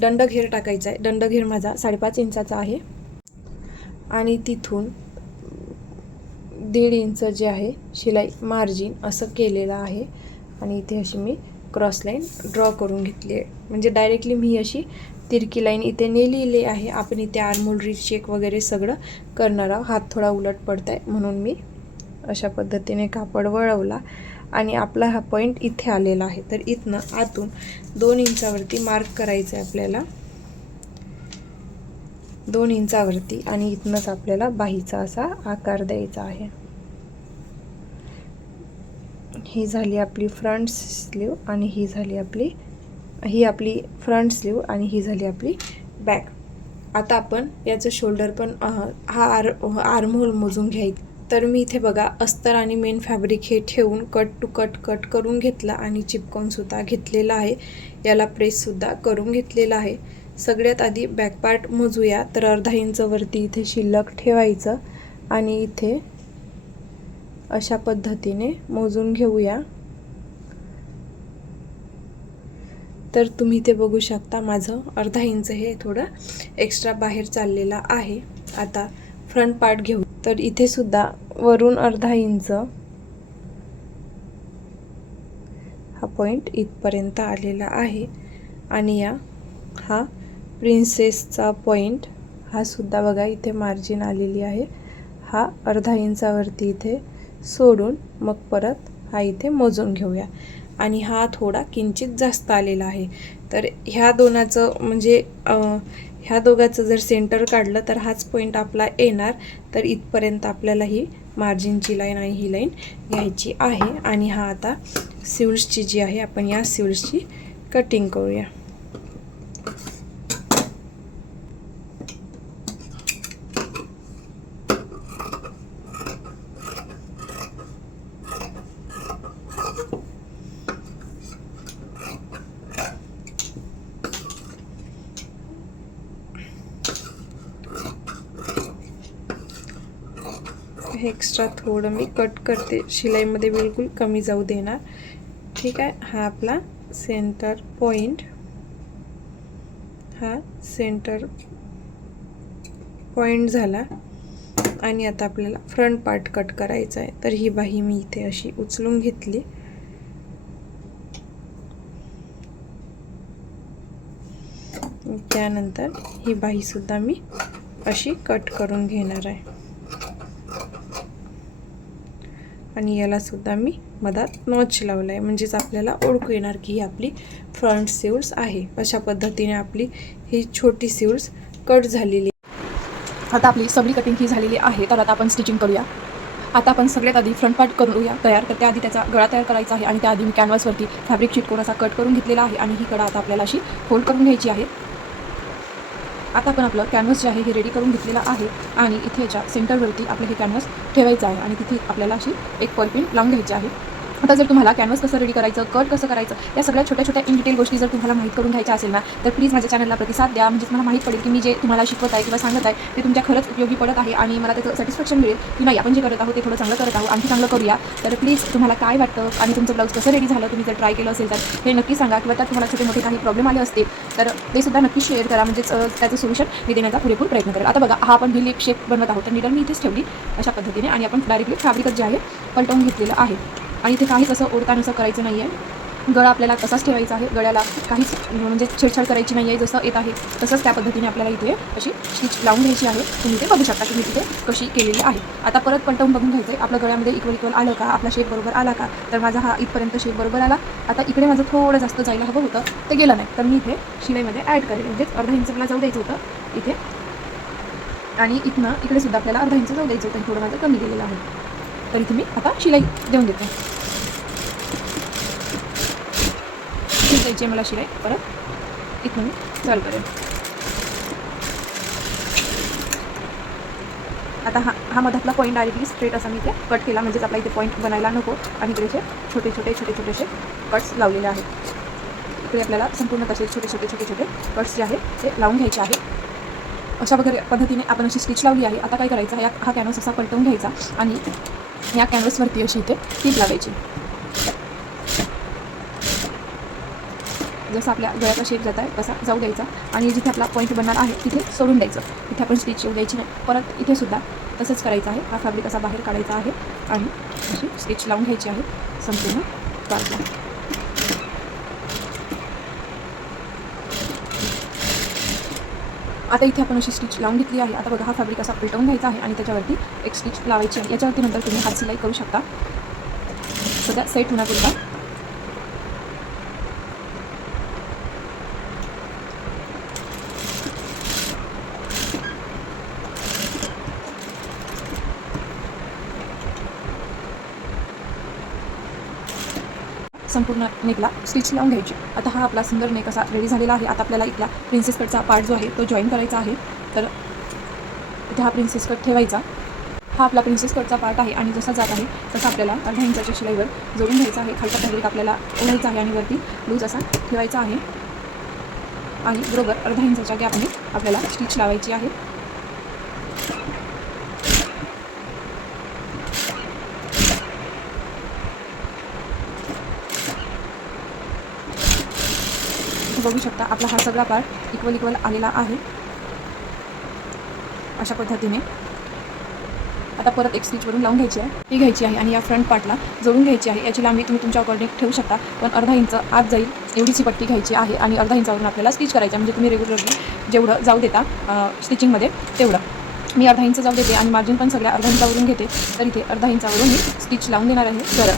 दंडघेर टाकायचा आहे. दंडघेर माझा 5.5 इंचाचा आहे आणि तिथून 1.5 इंच जे आहे शिलाई मार्जिन असं केलेलं आहे. आणि इथे अशी मी क्रॉस लाईन ड्रॉ करून घेतली आहे. म्हणजे डायरेक्टली मी अशी तिरकी लाईन इथे नेलेली आहे. आपण इथे आर्महोल रिचेक वगैरे सगळं करणार आहोत. हात थोडा उलट पडत आहे म्हणून मी अशा पद्धतीने कापड वळवला आणि आपला हा पॉईंट इथे आलेला आहे. तर इथनं आतून 2 इंचावरती मार्क करायचं आहे आपल्याला, 2 इंचावरती. आणि इथनंच आपल्याला बाहीचा असा आकार द्यायचा आहे. ही झाली आपली फ्रंट स्लीव आणि ही झाली आपली फ्रंट स्लीव आणि ही झाली आपली बॅक. आता आपण याचं शोल्डर पण हा आर्महोल मोजून घ्यायचं. तर मी इथे बघा अस्तर आणि मेन फॅब्रिक हे ठेवून कट टू कट करून घेतला आणि चिपकवूनसुद्धा घेतलेला आहे. याला प्रेससुद्धा करून घेतलेला आहे. सगळ्यात आधी बॅक पार्ट मोजूया. तर अर्धा इंचवरती इथे शिल्लक ठेवायचं आणि इथे अशा पद्धतीने मोजून घेऊया. तर तुम्ही ते बघू शकता माझं अर्धा इंच हे थोडं एक्स्ट्रा बाहेर चाललेलं आहे. आता फ्रंट पार्ट घेऊ. तर इथे सुद्धा वरून अर्धा इंच हा पॉईंट इथपर्यंत आलेला आहे. आणि हा प्रिन्सेसचा पॉईंट हा सुद्धा बघा इथे मार्जिन आलेली आहे. हा अर्धा इंचावरती इथे सोडून मग परत हा इथे मोजून घेऊया. आणि हा थोडा किंचित जास्त आलेला आहे. तर ह्या दोनाचं म्हणजे ह्या दोघाचं जर सेंटर काढलं तर हाच पॉईंट आपला येणार. तर इथपर्यंत आपल्याला ही मार्जिनची लाईन आणि ही लाईन घ्यायची आहे. आणि हा आता सिव्ल्सची जी आहे आपण या सिव्ल्सची कटिंग करूया. हे एक्स्ट्रा थोडं मी कट करते, शिलाईमध्ये बिलकुल कमी जाऊ देणार. ठीक आहे. हा आपला सेंटर पॉईंट, हा सेंटर पॉईंट झाला. आणि आता आपल्याला फ्रंट पार्ट कट करायचा आहे. तर ही बाही मी इथे अशी उचलून घेतली. त्यानंतर ही बाही सुद्धा मी अशी कट करून घेणार आहे. आणि याला सुद्धा मी मधात नॉच लावला आहे. म्हणजेच आपल्याला ओळखू येणार की ही आपली फ्रंट सिव्ल्स आहे. अशा पद्धतीने आपली ही छोटी सिव्ल्स कट झालेली. आता आपली सगळी कटिंग ही झालेली आहे. तर आता आपण स्टिचिंग करूया. आता आपण सगळ्यात आधी फ्रंट पार्ट करूया तयार. तर त्याआधी त्याचा गळा तयार करायचा आहे. आणि त्याआधी मी कॅनव्हासवरती फॅब्रिक चिटकवून असा कट करून घेतलेला आहे. आणि ही कडा आता आपल्याला अशी फोल्ड करून घ्यायची आहे. आता आपण आपलं कॅनव्हास जे आहे हे रेडी करून घेतलेलं आहे. आणि इथे याच्या सेंटरवरती आपलं हे कॅनव्हास ठेवायचं आहे. आणि तिथे आपल्याला अशी एक पॉइंट लावून घ्यायची आहे. आता जर तुम्हाला कॅनव्हास कसं रेडी करायचं, कट कसं करायचं, या सगळ्या छोट्या छोट्या इन डिटेल गोष्टी जर तुम्हाला माहीत करून घ्यायच्या असेल ना, तर प्लीज माझ्या चॅनलला प्रतिसाद द्या. म्हणजे मला माहीत पडेल की मी जे तुम्हाला शिकवत आहे किंवा सांगत आहे ते तुमच्या खरंच उपयोगी पडत आहे. आणि मला त्याचं सॅटिस्फॅक्शन मिळेल की नाही, आपण जे करत आहोत ते थोडं चांगलं करत आहोत, आणखी चांगलं करूया. तर प्लीज तुम्हाला काय वाटतं आणि तुमचं ब्लाऊज कसं रेडी झालं, तुम्ही जर ट्राय केलं असेल तर हे नक्की सांगा. किंवा त्यात तुम्हाला छोटे मोठे काही प्रॉब्लेम आले असतील तर ते सुद्धा नक्की शेअर करा. म्हणजेच त्याचं सोल्युशन मी देण्याचा पुरेपूर प्रयत्न करेल. आता बघा, हा आपण व्ही लिप शेप बनवत आहोत. तर निडल मी इथेच ठेवली अशा पद्धतीने. आणि आपण डायरेक्टली फॅब्रिकच जे आहे पलटवून घेतलेलं आहे. आणि इथे काहीच असं ओढतानुसं करायचं नाही आहे. गळा आपल्याला तसाच ठेवायचा आहे. गळ्याला काहीच म्हणजे छेडछाड करायची नाही आहे. जसं येत आहे तसंच त्या पद्धतीने आपल्याला इथे अशी स्टिच लावून घ्यायची आहे. तुम्ही इथे बघू शकता की मी तिथे कशी केलेली आहे. आता परत पलटवून बघून घ्यायचं आहे आपल्या गळ्यामध्ये इक्वल आलं का, आपला शेप बरोबर आला का. तर माझा हा इथपर्यंत शेप बरोबर आला. आता इकडे माझं थोडं जास्त जायला हवं होतं, ते गेलं नाही. तर मी इथे शिलाईमध्ये ॲड करेल. म्हणजेच अर्धा इंच मला जाऊ द्यायचं होतं इथे. आणि इथनं इकडे सुद्धा आपल्याला अर्धा इंच जाऊ द्यायचं होतं. थोडं माझं कमी गेलेलं आहे. तर इथे मी आता शिलाई देऊन देते. द्यायची मला शिलाई परत इथून मी चालू करेन. आता हा मधातला पॉईंट डायरेक्टली स्ट्रेट असा मी इथे कट केला. म्हणजेच आपला इथे पॉईंट बनायला नको. आणि इकडेचे छोटे छोटे कट्स लावलेले आहेत. इकडे आपल्याला संपूर्ण तसे छोटे कट्स जे आहेत ते लावून घ्यायचे आहेत. अशा वगैरे पद्धतीने आपण अशी स्टिच लावली आहे. आता काय करायचं, हा कॅनव्हास असा पलटवून घ्यायचा आणि या कॅनव्हासवरती अशी इथे टीप लावायची. जसं आपल्या गळ्याचा शेप जात आहे तसा जाऊ द्यायचा आणि जिथे आपला पॉईंट बनणार आहे तिथे सोडून द्यायचं. इथे आपण स्टिच येऊ द्यायची नाही. परत इथे सुद्धा तसंच करायचं आहे. हा फॅब्रिक असा बाहेर काढायचा आहे आणि अशी स्टिच लावून घ्यायची आहे संपूर्ण बाजूला. आता इथे आपण अशी स्टिच लावून घेतली आहे. आता बघा, हा फॅब्रिक असा पलटवून घ्यायचा आहे आणि त्याच्यावरती एक स्टिच लावायची आहे. याच्यावरती नंतर तुम्ही हात सिलाई करू शकता सध्या सेट होण्यापुरता. संपूर्ण नेकला स्टिच लावून घ्यायची. आता हा आपला सुंदर नेक असा रेडी झालेला आहे. आता आपल्याला इथला प्रिन्सेस कटचा पार्ट जो आहे तो जॉईन करायचा आहे. तर इथे हा प्रिन्सेस कट ठेवायचा. हा आपला प्रिन्सेस कटचा पार्ट आहे आणि जसा जात आहे तसा आपल्याला अर्ध्या इंचाच्या शिलाईवर जोडून घ्यायचा आहे. खालचा फॅब्रिक आपल्याला ओढायचा आहे आणि वरती लूज असा ठेवायचा आहे आणि बरोबर अर्ध्या इंचाच्या गॅपने आपल्याला स्टिच लावायची आहे. बघू शकता आपला हा सगळा पार्ट इक्वल आलेला आहे अशा पद्धतीने. आता परत एक स्टिच वरून लावून घ्यायची आहे, ती घ्यायची आहे आणि या फ्रंट पार्टला जोडून घ्यायची आहे. याची लांबी तुम्ही तुमच्या अकॉर्डिंग ठेवू शकता, पण अर्धा इंच आत जाईल एवढीची पट्टी घ्यायची आहे आणि अर्धा इंचावरून आपल्याला स्टिच करायची. म्हणजे तुम्ही रेग्युलरली जेवढं जाऊ देता स्टिचिंगमध्ये तेवढं. मी अर्धा इंच जाऊ देते आणि मार्जिन पण सगळ्या अर्धा इंचावरून घेते. तर इथे अर्धा इंचावरून मी स्टिच लावून देणार आहे सरळ.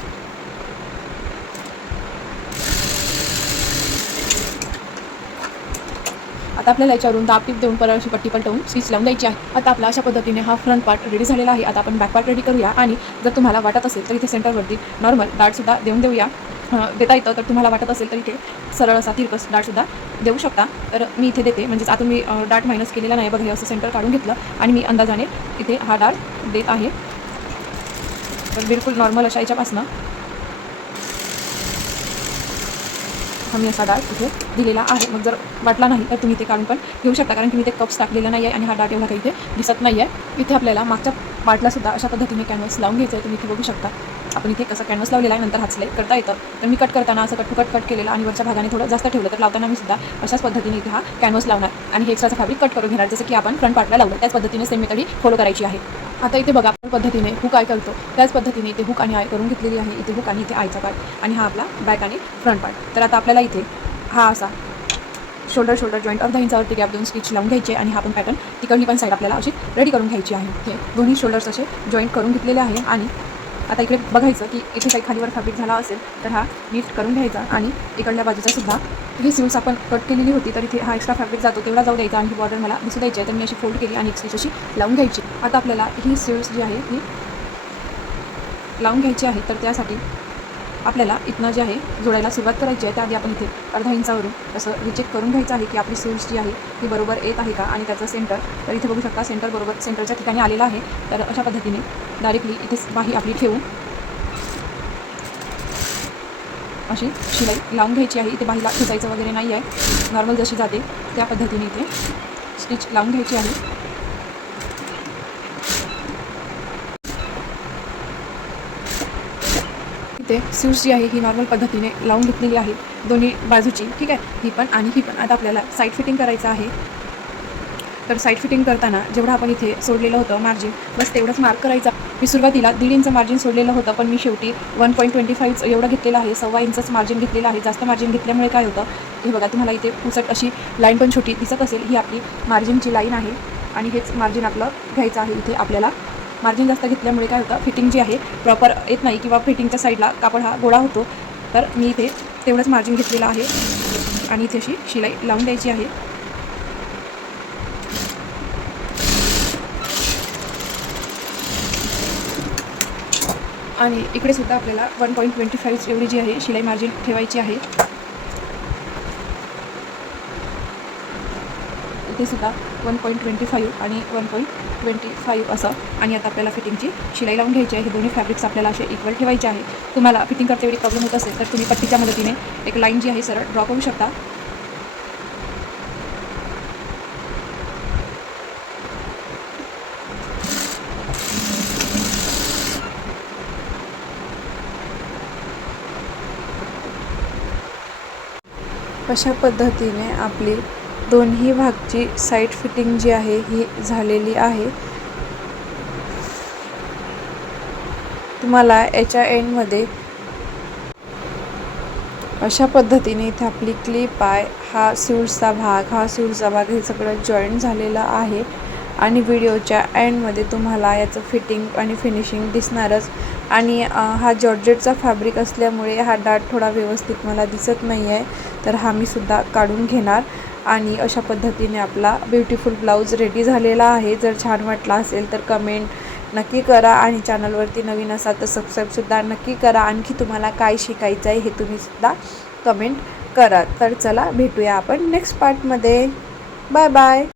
आता आपल्याला याच्यावरून दाब टीप देऊन परत अशी पट्टी पलटवून स्टिच लावून द्यायची आहे. आता आपला अशा पद्धतीने हा फ्रंट पार्ट रेडी झालेला आहे. आता आपण बॅक पार्ट रेडी करूया आणि जर तुम्हाला वाटत असेल तर इथे सेंटरवरती नॉर्मल डार्टसुद्धा देऊया देता येतं. तर तुम्हाला वाटत असेल तर इथे सरळ असा तिरकस डार्टसुद्धा देऊ शकता. तर मी इथे देते, म्हणजेच आता मी डार्ट मायनस केलेला नाही. बघा, हे असं सेंटर काढून घेतलं आणि मी अंदाजाने इथे हा डार्ट देत आहे. तर बिलकुल नॉर्मल अशा याच्यापासनं हा मी असा डार्ट इथे दिलेला आहे. मग जर वाटला नाही तर तुम्ही इथे काढून पण घेऊ शकता, कारण की मी इथे कप्स टाकलेला नाही आहे आणि हा डार्ट एवढा काही इथे दिसत नाही आहे. इथे आपल्याला मागच्या पार्टला सुद्धा अशा पद्धतीने कॅनव्हास लावून घ्यायचं आहे. तुम्ही इथे बघू शकता आपण इथे कसं कॅनव्हास लावलेला आहे. नंतर हात सिलाई करता येतं. तर मी कट करताना असं कट केलेलं आणि वरच्या भागाने थोडं जास्त ठेवलं. तर लावताना मी सुद्धा अशाच पद्धतीने इथे हा कॅनव्हास लावणार आणि हे एक्स्ट्राचं फॅब्रिक कट करून घेणार, जसं की आपण फ्रंट पार्टला लावलं त्याच पद्धतीने सेम मेथड फॉलो करायची आहे. आता इथे बघा, आपण पद्धतीने हुक आय करतो त्याच पद्धतीने इथे हुक आणि आय करून घेतलेली आहे. इथे हुक आणि इथे आयचा पार्ट आणि हा आपला बॅक आणि फ्रंट पार्ट. तर आता आपल्याला इथे हा असा शोल्डर जॉईंट अर्धा इंचावरती गॅप देऊन स्टिच लावून घ्यायचे आणि हा पण पॅटर्न तिकडली पण साईड आपल्याला अशी रेडी करून घ्यायची आहे. हे दोन्ही शोल्डर्स असे जॉईंट करून घेतलेले आहे आणि आता इकडे बघायचं की इथे काही खालीवर फॅब्रिक झाला असेल तर हा नीट करून घ्यायचा आणि इकडल्या बाजूचा सुद्धा ही स्लीव्स आपण कट केलेली होती तर इथे हा एक्स्ट्रा फॅब्रिक जातो तेवढा जाऊ द्यायचा आणि ही बॉर्डर मला दिसू द्यायची आहे. तर मी अशी फोल्ड केली आणि एक स्टिच अशी लावून घ्यायची. आता आपल्याला ही स्लीव्स जी आहे ही लावून घ्यायची आहे. तर त्यासाठी आपल्याला इथनं जे आहे जोडायला सुरुवात करायची आहे. त्याआधी आपण इथे अर्धा इंचावरून असं रिचेक करून घ्यायचं आहे की आपली स्लीव्स जी आहे ती बरोबर येत आहे का आणि त्याचं सेंटर. तर इथे बघू शकता सेंटर बरोबर सेंटरच्या ठिकाणी आलेलं आहे. तर अशा पद्धतीने डायरेक्टली इथे बाही आपली ठेवून अशी शिलाई लावून घ्यायची आहे. इथे बाहीला खेचायचं वगैरे नाही आहे, नॉर्मल जशी जाते त्या पद्धतीने इथे स्टिच लावून घ्यायची आहे. इथे स्लीव्स जी आहे ही नॉर्मल पद्धतीने लावून घेतलेली आहे दोन्ही बाजूची, ठीक आहे, ही पण आणि ही पण. आता आपल्याला साईड फिटिंग करायचं आहे. तर साईड फिटिंग करताना जेवढं आपण इथे सोडलेलं होतं मार्जिन बस तेवढंच मार्क करायचं. मी सुरुवातीला 1.5 इंच मार्जिन सोडलेलं होतं, पण मी शेवटी 1.25 एवढं घेतलेलं आहे. 1.25 इंचच मार्जिन घेतलेलं आहे. जास्त मार्जिन घेतल्यामुळे काय होतं, हे बघा तुम्हाला इथे पुसट अशी लाईन पण छोटी दिसत असेल, ही आपली मार्जिनची लाईन आहे आणि हेच मार्जिन आपलं घ्यायचं आहे. इथे आपल्याला मार्जिन जास्त घेतल्यामुळे काय होतं, फिटिंग जी आहे प्रॉपर येत नाही किंवा फिटिंगच्या साईडला कापड हा गोळा होतो. तर मी इथे तेवढंच मार्जिन घेतलेलं आहे आणि इथे अशी शिलाई लावून द्यायची आहे. आणि इकडे सुद्धा आपल्याला 1.25 एवढी जी आहे शिलाई मार्जिन ठेवायची आहे. इथे सुद्धा 1.25 आणि 1.25 असं. आणि आता आपल्याला फिटिंगची शिलाई लावून घ्यायची आहे. हे दोन्ही फॅब्रिक्स आपल्याला असे इक्वल ठेवायचे आहे. तुम्हाला फिटिंग करते वेळी प्रॉब्लेम होत असेल तर तुम्ही पट्टीच्या मदतीने एक लाईन जी आहे सरळ ड्रॉ करू शकता. अशा पद्धतीने आपली दोन्ही भागची साईड फिटिंग जी आहे ही झालेली आहे. तुम्हाला याच्या एंडमध्ये अशा पद्धतीने इथे आपली क्लिप आहे, हा सिव्हिल्सचा भाग हे सगळं जॉईंट झालेलं आहे. आणि व्हिडिओच्या एंडमध्ये तुम्हाला याचं फिटिंग आणि फिनिशिंग दिसणारच. आणि हा जॉर्जेटचा फॅब्रिक असल्यामुळे हा डाट थोडा व्यवस्थित मला दिसत नाही आहे, तर हा मी सुद्धा काढून घेणार. आणि अशा पद्धतीने आपला ब्युटिफुल ब्लाऊज रेडी झालेला आहे. जर छान वाटला असेल तर कमेंट नक्की करा आणि चॅनलवरती नवीन असाल तर सबस्क्राईबसुद्धा नक्की करा. आणखी तुम्हाला काय शिकायचं आहे हे तुम्हीसुद्धा कमेंट करा. तर चला भेटूया आपण नेक्स्ट पार्टमध्ये. Bye bye.